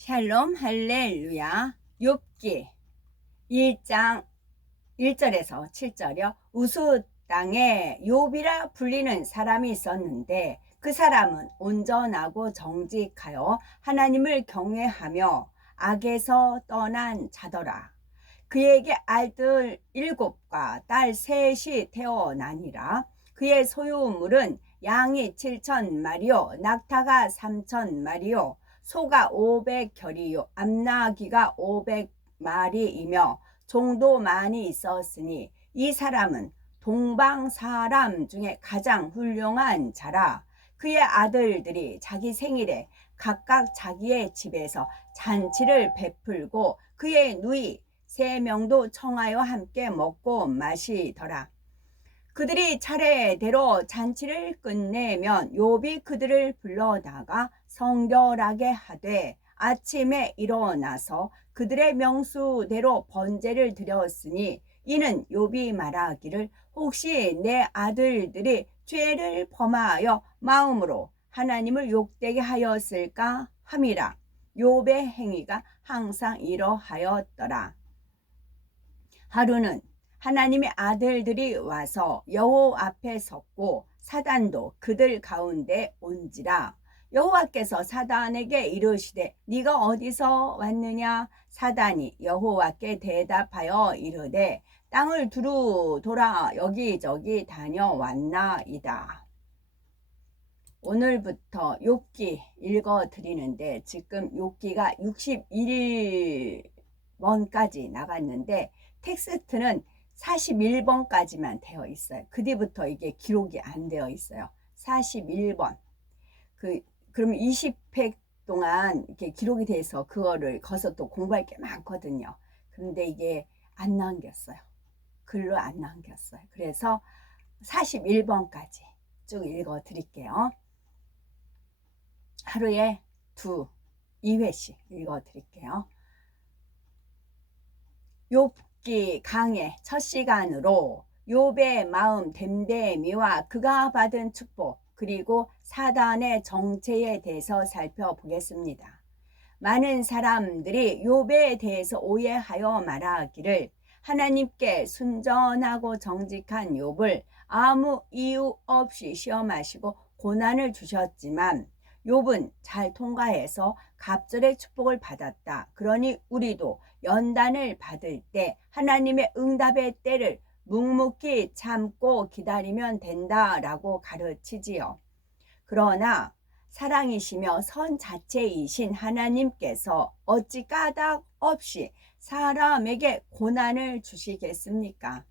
샬롬 할렐루야. 욥기 1장 1절에서 7절이요. 우스 땅에 욥이라 불리는 사람이 있었는데 그 사람은 온전하고 정직하여 하나님을 경외하며 악에서 떠난 자더라. 그에게 아들 7과 딸 3이 태어나니라. 그의 소유물은 양이 7,000마리요 낙타가 3,000마리요 소가 500겨리요 암나귀가 500마리이며 종도 많이 있었으니 이 사람은 동방 사람 중에 가장 훌륭한 자라. 그의 아들들이 자기 생일에 각각 자기의 집에서 잔치를 베풀고 그의 누이 3명도 청하여 함께 먹고 마시더라. 그들이 차례대로 잔치를 끝내면 욥이 그들을 불러다가 성결하게 하되 아침에 일어나서 그들의 명수대로 번제를 드렸으니 이는 욥이 말하기를 혹시 내 아들들이 죄를 범하여 마음으로 하나님을 욕되게 하였을까 함이라. 욥의 행위가 항상 이러하였더라. 하루는 하나님의 아들들이 와서 여호와 앞에 섰고 사단도 그들 가운데 온지라. 여호와께서 사단에게 이르시되 네가 어디서 왔느냐? 사단이 여호와께 대답하여 이르되 땅을 두루 돌아 여기저기 다녀왔나이다. 오늘부터 욥기 읽어드리는데 지금 욥기가 61번까지 나갔는데 텍스트는 41번까지만 되어 있어요. 그 뒤부터 이게 기록이 안 되어 있어요. 41번. 그러면 20회 동안 이렇게 기록이 돼서 그거를 거기서 또 공부할 게 많거든요. 그런데 이게 안 남겼어요. 글로 안 남겼어요. 그래서 41번까지 쭉 읽어 드릴게요. 하루에 2회씩 읽어 드릴게요. 욥기 강의 첫 시간으로 욥의 마음 됨됨이와 그가 받은 축복 그리고 사단의 정체에 대해서 살펴보겠습니다. 많은 사람들이 욥에 대해서 오해하여 말하기를 하나님께 순전하고 정직한 욥을 아무 이유 없이 시험하시고 고난을 주셨지만 욥은 잘 통과해서 갑절의 축복을 받았다. 그러니 우리도 연단을 받을 때 하나님의 응답의 때를 묵묵히 참고 기다리면 된다라고 가르치지요. 그러나 사랑이시며 선 자체이신 하나님께서 어찌 까닭 없이 사람에게 고난을 주시겠습니까?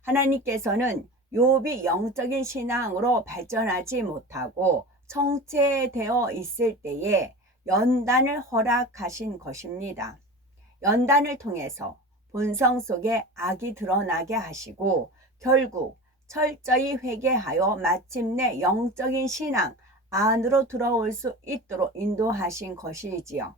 하나님께서는 욥이 영적인 신앙으로 발전하지 못하고 정체되어 있을 때에 연단을 허락하신 것입니다. 연단을 통해서 본성 속에 악이 드러나게 하시고 결국 철저히 회개하여 마침내 영적인 신앙 안으로 들어올 수 있도록 인도하신 것이지요.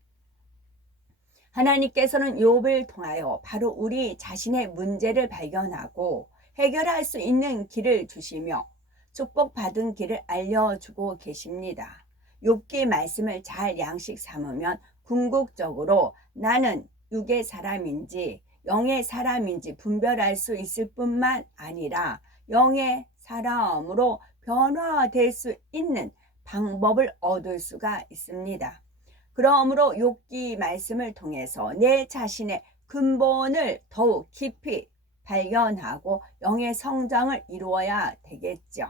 하나님께서는 욥을 통하여 바로 우리 자신의 문제를 발견하고 해결할 수 있는 길을 주시며 축복받은 길을 알려주고 계십니다. 욥기 말씀을 잘 양식 삼으면 궁극적으로 나는 육의 사람인지 영의 사람인지 분별할 수 있을 뿐만 아니라 영의 사람으로 변화될 수 있는 방법을 얻을 수가 있습니다. 그러므로 욥기 말씀을 통해서 내 자신의 근본을 더욱 깊이 발견하고 영의 성장을 이루어야 되겠죠.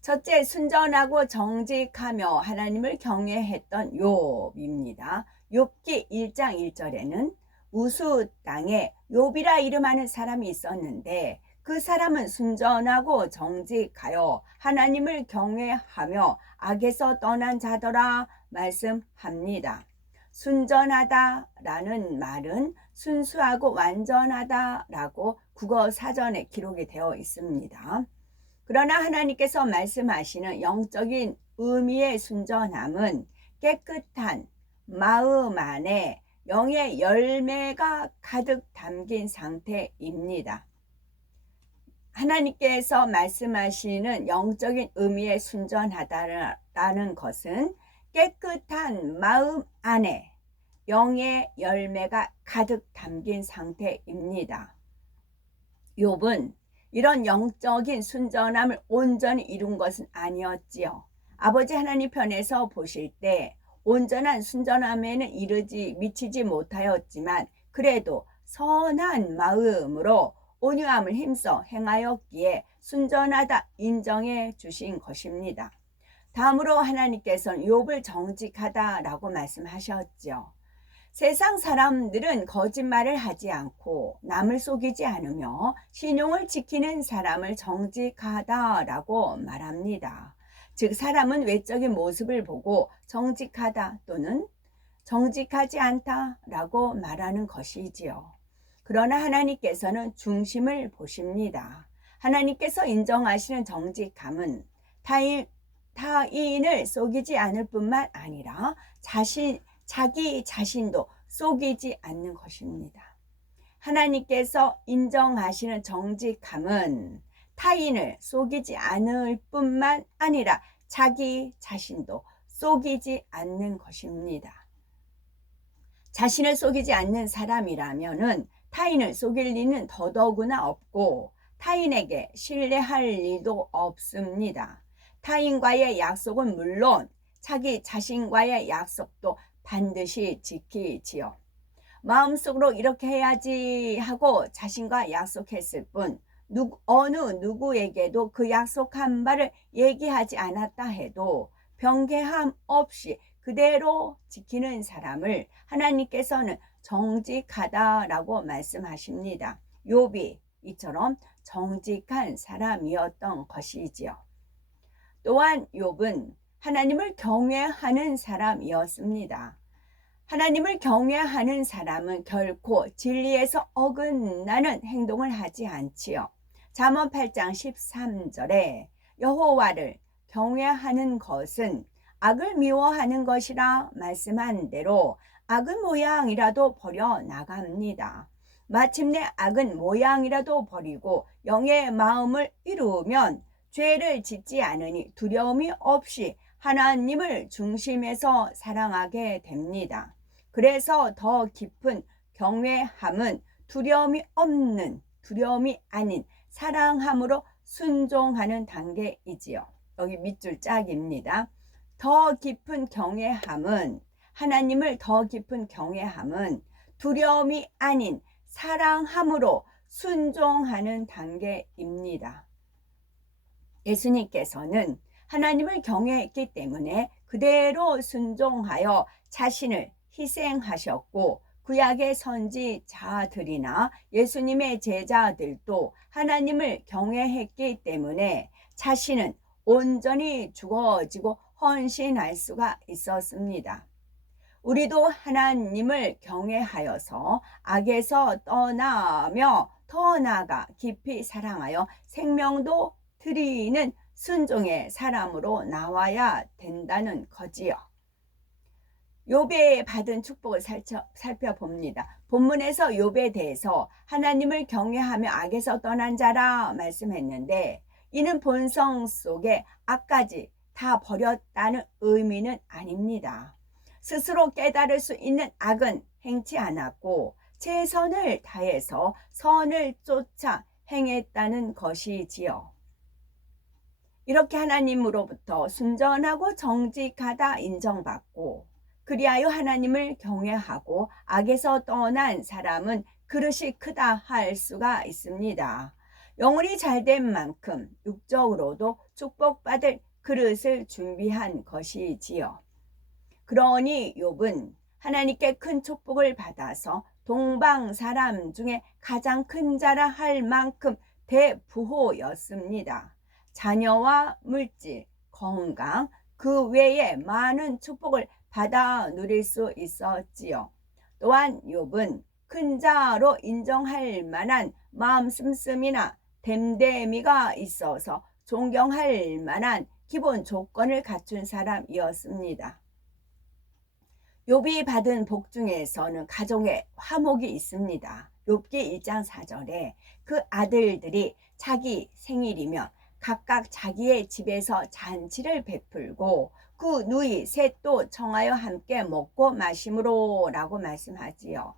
첫째, 순전하고 정직하며 하나님을 경외했던 욥입니다. 욥기 1장 1절에는 우스 땅에 욥이라 이름하는 사람이 있었는데 그 사람은 순전하고 정직하여 하나님을 경외하며 악에서 떠난 자더라 말씀합니다. 순전하다라는 말은 순수하고 완전하다라고 국어 사전에 기록이 되어 있습니다. 그러나 하나님께서 말씀하시는 영적인 의미의 순전함은 깨끗한 마음 안에 영의 열매가 가득 담긴 상태입니다. 하나님께서 말씀하시는 영적인 의미의 순전하다라는 것은 깨끗한 마음 안에 영의 열매가 가득 담긴 상태입니다. 욥은 이런 영적인 순전함을 온전히 이룬 것은 아니었지요. 아버지 하나님 편에서 보실 때 온전한 순전함에는 미치지 못하였지만 그래도 선한 마음으로 온유함을 힘써 행하였기에 순전하다 인정해 주신 것입니다. 다음으로 하나님께서는 욥을 정직하다라고 말씀하셨죠. 세상 사람들은 거짓말을 하지 않고 남을 속이지 않으며 신용을 지키는 사람을 정직하다라고 말합니다. 즉 사람은 외적인 모습을 보고 정직하다 또는 정직하지 않다라고 말하는 것이지요. 그러나 하나님께서는 중심을 보십니다. 하나님께서 인정하시는 정직함은 타인을 속이지 않을 뿐만 아니라 자기 자신도 속이지 않는 것입니다. 하나님께서 인정하시는 정직함은 타인을 속이지 않을 뿐만 아니라 자기 자신도 속이지 않는 것입니다. 자신을 속이지 않는 사람이라면 타인을 속일 리는 더더구나 없고 타인에게 신뢰할 리도 없습니다. 타인과의 약속은 물론 자기 자신과의 약속도 반드시 지키지요. 마음속으로 이렇게 해야지 하고 자신과 약속했을 뿐 어느 누구에게도 그 약속한 바를 얘기하지 않았다 해도 변개함 없이 그대로 지키는 사람을 하나님께서는 정직하다라고 말씀하십니다. 욥이 이처럼 정직한 사람이었던 것이지요. 또한 욥은 하나님을 경외하는 사람이었습니다. 하나님을 경외하는 사람은 결코 진리에서 어긋나는 행동을 하지 않지요. 잠언 8장 13절에 여호와를 경외하는 것은 악을 미워하는 것이라 말씀한 대로 악은 모양이라도 버려 나갑니다. 마침내 악은 모양이라도 버리고 영의 마음을 이루면 죄를 짓지 않으니 두려움이 없이 하나님을 중심에서 사랑하게 됩니다. 그래서 더 깊은 경외함은 두려움이 아닌 사랑함으로 순종하는 단계이지요. 여기 밑줄 짝입니다. 더 깊은 경외함은 하나님을 더 깊은 경외함은 두려움이 아닌 사랑함으로 순종하는 단계입니다. 예수님께서는 하나님을 경외했기 때문에 그대로 순종하여 자신을 희생하셨고 구약의 선지자들이나 예수님의 제자들도 하나님을 경외했기 때문에 자신은 온전히 죽어지고 헌신할 수가 있었습니다. 우리도 하나님을 경외하여서 악에서 떠나며 더 나아가 깊이 사랑하여 생명도 드리는 순종의 사람으로 나와야 된다는 거지요. 욥이 받은 축복을 살펴봅니다. 본문에서 욥에 대해서 하나님을 경외하며 악에서 떠난 자라 말씀했는데 이는 본성 속에 악까지 다 버렸다는 의미는 아닙니다. 스스로 깨달을 수 있는 악은 행치 않았고 최선을 다해서 선을 쫓아 행했다는 것이지요. 이렇게 하나님으로부터 순전하고 정직하다 인정받고 그리하여 하나님을 경외하고 악에서 떠난 사람은 그릇이 크다 할 수가 있습니다. 영혼이 잘된 만큼 육적으로도 축복받을 그릇을 준비한 것이지요. 그러니 욥은 하나님께 큰 축복을 받아서 동방 사람 중에 가장 큰 자라 할 만큼 대부호였습니다. 자녀와 물질, 건강, 그 외에 많은 축복을 받아 누릴 수 있었지요. 또한 욥은 큰 자로 인정할 만한 마음 씀씀이나 됨됨이가 있어서 존경할 만한 기본 조건을 갖춘 사람이었습니다. 욥이 받은 복 중에서는 가정에 화목이 있습니다. 욥기 1장 4절에 그 아들들이 자기 생일이면 각각 자기의 집에서 잔치를 베풀고 그 누이 셋도 청하여 함께 먹고 마심으로 라고 말씀하지요.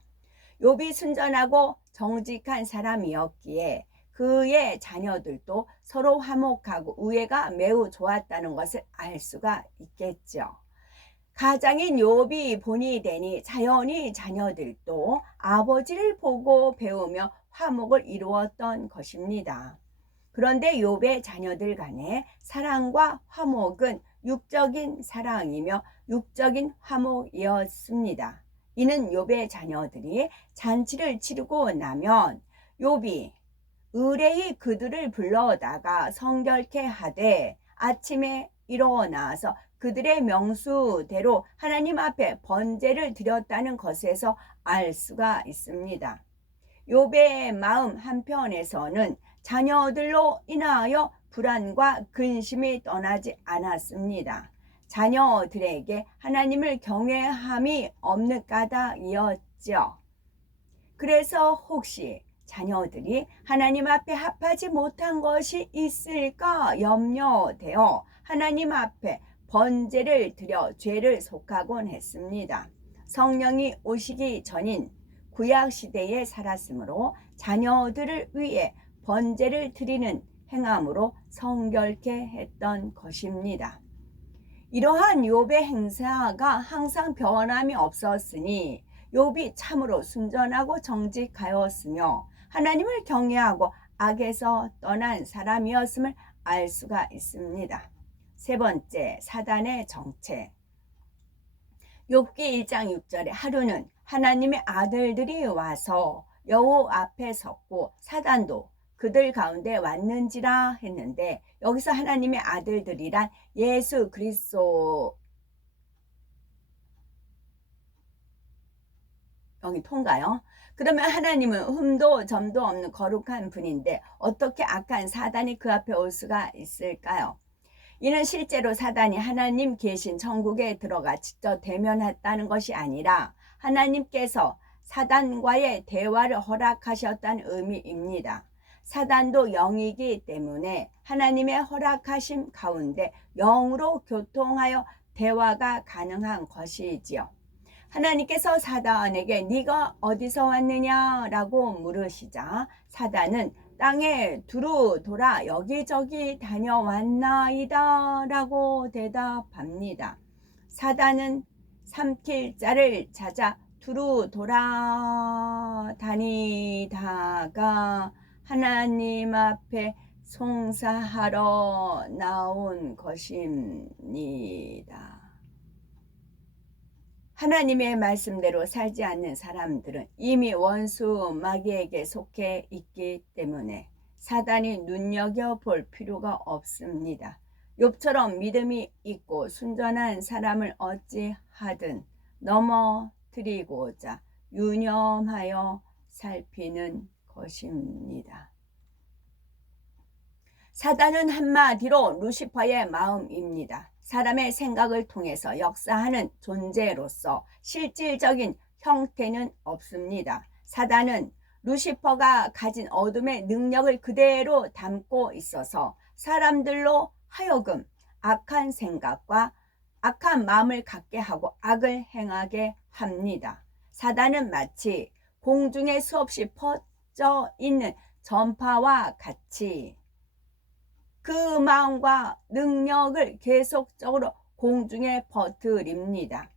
욥이 순전하고 정직한 사람이었기에 그의 자녀들도 서로 화목하고 우애가 매우 좋았다는 것을 알 수가 있겠죠. 가장인 욥이 본이 되니 자연히 자녀들도 아버지를 보고 배우며 화목을 이루었던 것입니다. 그런데 욥의 자녀들 간의 사랑과 화목은 육적인 사랑이며 육적인 화목이었습니다. 이는 욥의 자녀들이 잔치를 치르고 나면 욥이 의뢰히 그들을 불러다가 성결케 하되 아침에 일어나서 그들의 명수대로 하나님 앞에 번제를 드렸다는 것에서 알 수가 있습니다. 욥의 마음 한편에서는 자녀들로 인하여 불안과 근심이 떠나지 않았습니다. 자녀들에게 하나님을 경외함이 없는 까닭이었죠. 그래서 혹시 자녀들이 하나님 앞에 합하지 못한 것이 있을까 염려되어 하나님 앞에 번제를 드려 죄를 속하곤 했습니다. 성령이 오시기 전인 구약시대에 살았으므로 자녀들을 위해 번제를 드리는 행함으로 성결케 했던 것입니다. 이러한 욥의 행사가 항상 변함이 없었으니 욥이 참으로 순전하고 정직하였으며 하나님을 경외하고 악에서 떠난 사람이었음을 알 수가 있습니다. 세 번째, 사단의 정체. 욥기 1장 6절에 하루는 하나님의 아들들이 와서 여호와 앞에 섰고 사단도 그들 가운데 왔는지라 했는데, 여기서 하나님의 아들들이란 예수 그리스도 여기 통가요? 그러면 하나님은 흠도 점도 없는 거룩한 분인데 어떻게 악한 사단이 그 앞에 올 수가 있을까요? 이는 실제로 사단이 하나님 계신 천국에 들어가 직접 대면했다는 것이 아니라 하나님께서 사단과의 대화를 허락하셨다는 의미입니다. 사단도 영이기 때문에 하나님의 허락하심 가운데 영으로 교통하여 대화가 가능한 것이지요. 하나님께서 사단에게 네가 어디서 왔느냐라고 물으시자 사단은 땅에 두루 돌아 여기저기 다녀왔나이다 라고 대답합니다. 사단은 삼킬 자를 찾아 두루 돌아다니다가 하나님 앞에 송사하러 나온 것입니다. 하나님의 말씀대로 살지 않는 사람들은 이미 원수 마귀에게 속해 있기 때문에 사단이 눈여겨볼 필요가 없습니다. 욥처럼 믿음이 있고 순전한 사람을 어찌하든 넘어뜨리고자 유념하여 살피는 것입니다. 사단은 한마디로 루시퍼의 마음입니다. 사람의 생각을 통해서 역사하는 존재로서 실질적인 형태는 없습니다. 사단은 루시퍼가 가진 어둠의 능력을 그대로 담고 있어서 사람들로 하여금 악한 생각과 악한 마음을 갖게 하고 악을 행하게 합니다. 사단은 마치 공중에 수없이 퍼져 있는 전파와 같이 그 마음과 능력을 계속적으로 공중에 퍼뜨립니다.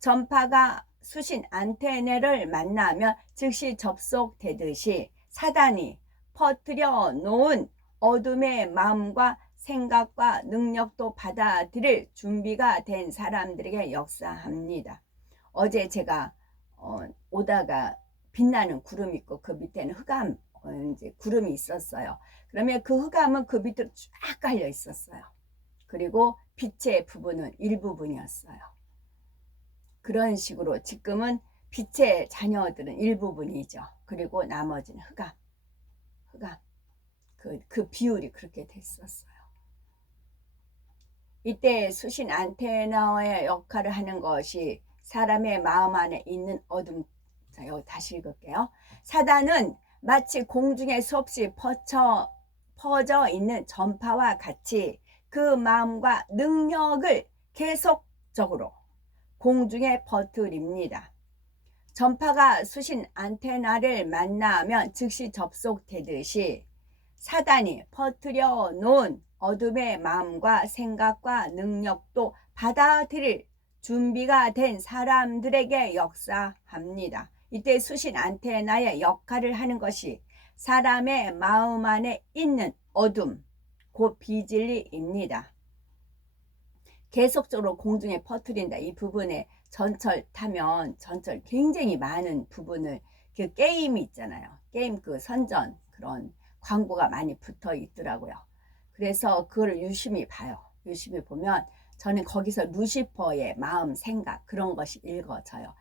전파가 수신 안테나를 만나면 즉시 접속되듯이 사단이 퍼뜨려 놓은 어둠의 마음과 생각과 능력도 받아들일 준비가 된 사람들에게 역사합니다. 어제 제가 오다가 빛나는 구름이 있고 그 밑에는 흑암 이제 구름이 있었어요. 그러면 그 흑암은 그 밑으로 쫙 깔려 있었어요. 그리고 빛의 부분은 일부분이었어요. 그런 식으로 지금은 빛의 자녀들은 일부분이죠. 그리고 나머지는 흑암. 그 비율이 그렇게 됐었어요. 이때 수신 안테나의 역할을 하는 것이 사람의 마음 안에 있는 어둠. 자, 여기 다시 읽을게요. 사단은 마치 공중에 수없이 퍼져 있는 전파와 같이 그 마음과 능력을 계속적으로 공중에 퍼뜨립니다. 전파가 수신 안테나를 만나면 즉시 접속되듯이 사단이 퍼뜨려 놓은 어둠의 마음과 생각과 능력도 받아들일 준비가 된 사람들에게 역사합니다. 이때 수신 안테나의 역할을 하는 것이 사람의 마음 안에 있는 어둠, 곧 비진리입니다. 계속적으로 공중에 퍼뜨린다. 이 부분에 전철 타면 전철 굉장히 많은 부분을 그 게임이 있잖아요. 게임 그 선전 그런 광고가 많이 붙어 있더라고요. 그래서 그거를 유심히 봐요. 유심히 보면 저는 거기서 루시퍼의 마음, 생각 그런 것이 읽어져요.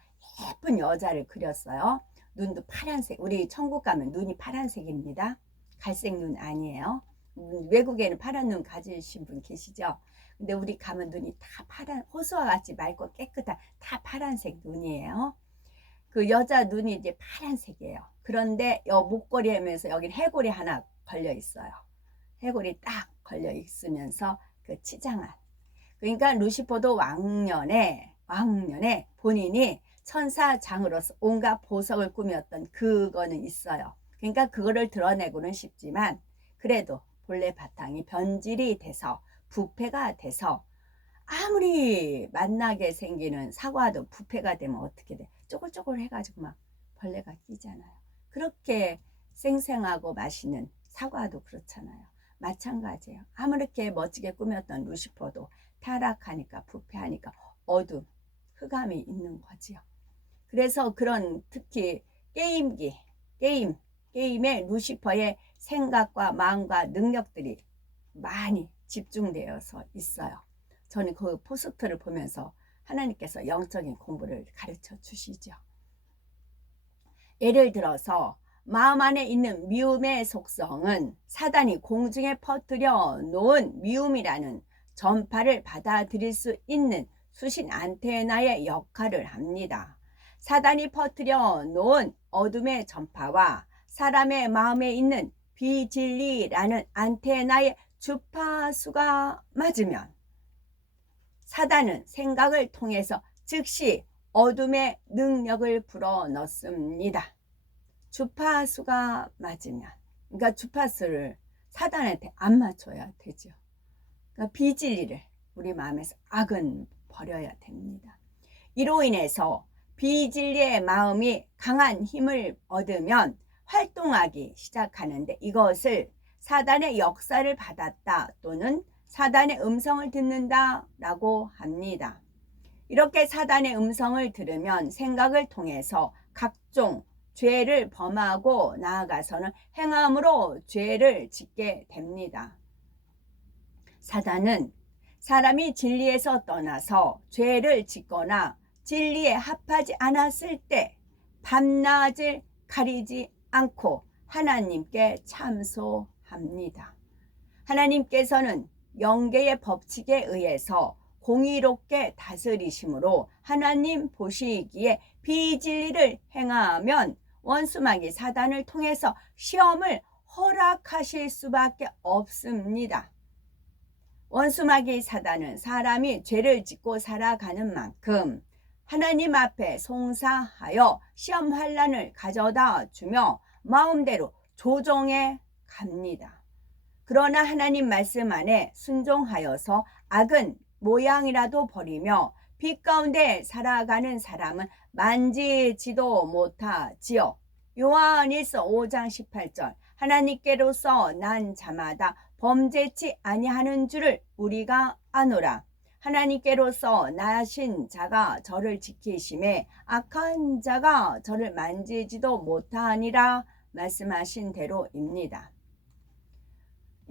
예쁜 여자를 그렸어요. 눈도 파란색. 우리 천국 가면 눈이 파란색입니다. 갈색 눈 아니에요. 외국에는 파란 눈 가지신 분 계시죠? 근데 우리 가면 눈이 다 파란, 호수와 같이 맑고 깨끗한 다 파란색 눈이에요. 그 여자 눈이 이제 파란색이에요. 그런데 요 목걸이 하면서 여기 해골이 하나 걸려 있어요. 해골이 딱 걸려 있으면서 그 치장한. 그러니까 루시퍼도 왕년에 본인이 천사장으로서 온갖 보석을 꾸몄던 그거는 있어요. 그러니까 그거를 드러내고는 싶지만 그래도 본래 바탕이 변질이 돼서 부패가 돼서 아무리 맛나게 생기는 사과도 부패가 되면 어떻게 돼? 쪼글쪼글 해가지고 막 벌레가 끼잖아요. 그렇게 생생하고 맛있는 사과도 그렇잖아요. 마찬가지예요. 아무렇게 멋지게 꾸몄던 루시퍼도 타락하니까 부패하니까 어둠, 흑암이 있는 거지요. 그래서 그런 특히 게임의 루시퍼의 생각과 마음과 능력들이 많이 집중되어서 있어요. 저는 그 포스터를 보면서 하나님께서 영적인 공부를 가르쳐 주시죠. 예를 들어서 마음 안에 있는 미움의 속성은 사단이 공중에 퍼뜨려 놓은 미움이라는 전파를 받아들일 수 있는 수신 안테나의 역할을 합니다. 사단이 퍼뜨려 놓은 어둠의 전파와 사람의 마음에 있는 비진리라는 안테나의 주파수가 맞으면 사단은 생각을 통해서 즉시 어둠의 능력을 불어넣습니다. 주파수가 맞으면, 그러니까 주파수를 사단한테 안 맞춰야 되죠. 그러니까 비진리를 우리 마음에서 악은 버려야 됩니다. 이로 인해서 비진리의 마음이 강한 힘을 얻으면 활동하기 시작하는데 이것을 사단의 역사를 받았다 또는 사단의 음성을 듣는다 라고 합니다. 이렇게 사단의 음성을 들으면 생각을 통해서 각종 죄를 범하고 나아가서는 행함으로 죄를 짓게 됩니다. 사단은 사람이 진리에서 떠나서 죄를 짓거나 진리에 합하지 않았을 때 밤낮을 가리지 않고 하나님께 참소합니다. 하나님께서는 영계의 법칙에 의해서 공의롭게 다스리심으로 하나님 보시기에 비진리를 행하면 원수마귀 사단을 통해서 시험을 허락하실 수밖에 없습니다. 원수마귀 사단은 사람이 죄를 짓고 살아가는 만큼 하나님 앞에 송사하여 시험 환난을 가져다 주며 마음대로 조종해 갑니다. 그러나 하나님 말씀 안에 순종하여서 악은 모양이라도 버리며 빛 가운데 살아가는 사람은 만지지도 못하지요. 요한일서 5장 18절 하나님께로서 난 자마다 범죄치 아니하는 줄을 우리가 아노라. 하나님께로서 나신 자가 저를 지키심에 악한 자가 저를 만지지도 못하니라 말씀하신 대로입니다.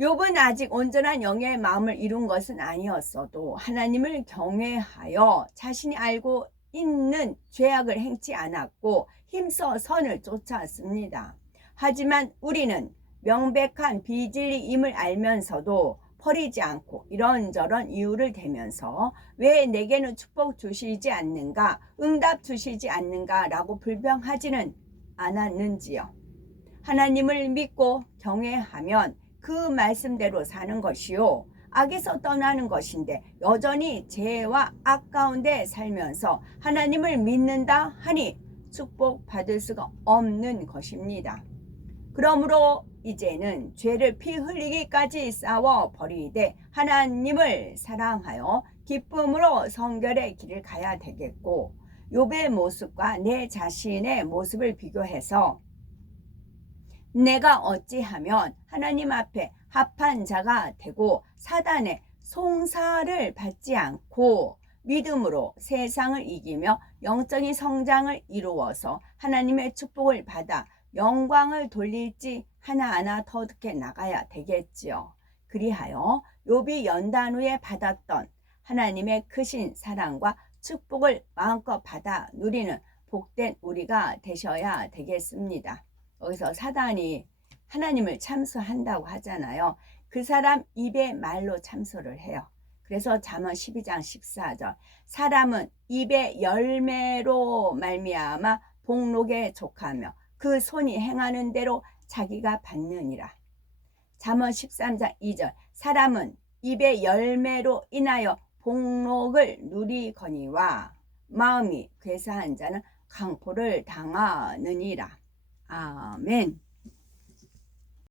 욥은 아직 온전한 영의 마음을 이룬 것은 아니었어도 하나님을 경외하여 자신이 알고 있는 죄악을 행치 않았고 힘써 선을 쫓았습니다. 하지만 우리는 명백한 비진리임을 알면서도 버리지 않고 이런저런 이유를 대면서 왜 내게는 축복 주시지 않는가, 응답 주시지 않는가 라고 불평하지는 않았는지요. 하나님을 믿고 경외하면 그 말씀대로 사는 것이요 악에서 떠나는 것인데 여전히 죄와 악 가운데 살면서 하나님을 믿는다 하니 축복받을 수가 없는 것입니다. 그러므로 이제는 죄를 피 흘리기까지 싸워 버리되 하나님을 사랑하여 기쁨으로 성결의 길을 가야 되겠고, 욥의 모습과 내 자신의 모습을 비교해서 내가 어찌하면 하나님 앞에 합한 자가 되고 사단의 송사를 받지 않고 믿음으로 세상을 이기며 영적인 성장을 이루어서 하나님의 축복을 받아 영광을 돌릴지 하나하나 터득해 나가야 되겠지요. 그리하여 욥이 연단 후에 받았던 하나님의 크신 사랑과 축복을 마음껏 받아 누리는 복된 우리가 되셔야 되겠습니다. 여기서 사단이 하나님을 참소한다고 하잖아요. 그 사람 입의 말로 참소를 해요. 그래서 잠언 12장 14절 사람은 입의 열매로 말미암아 복록에 족하며 그 손이 행하는 대로 자기가 받느니라. 잠언 13장 2절 사람은 입의 열매로 인하여 복록을 누리거니와 마음이 괴사한 자는 강포를 당하느니라. 아멘.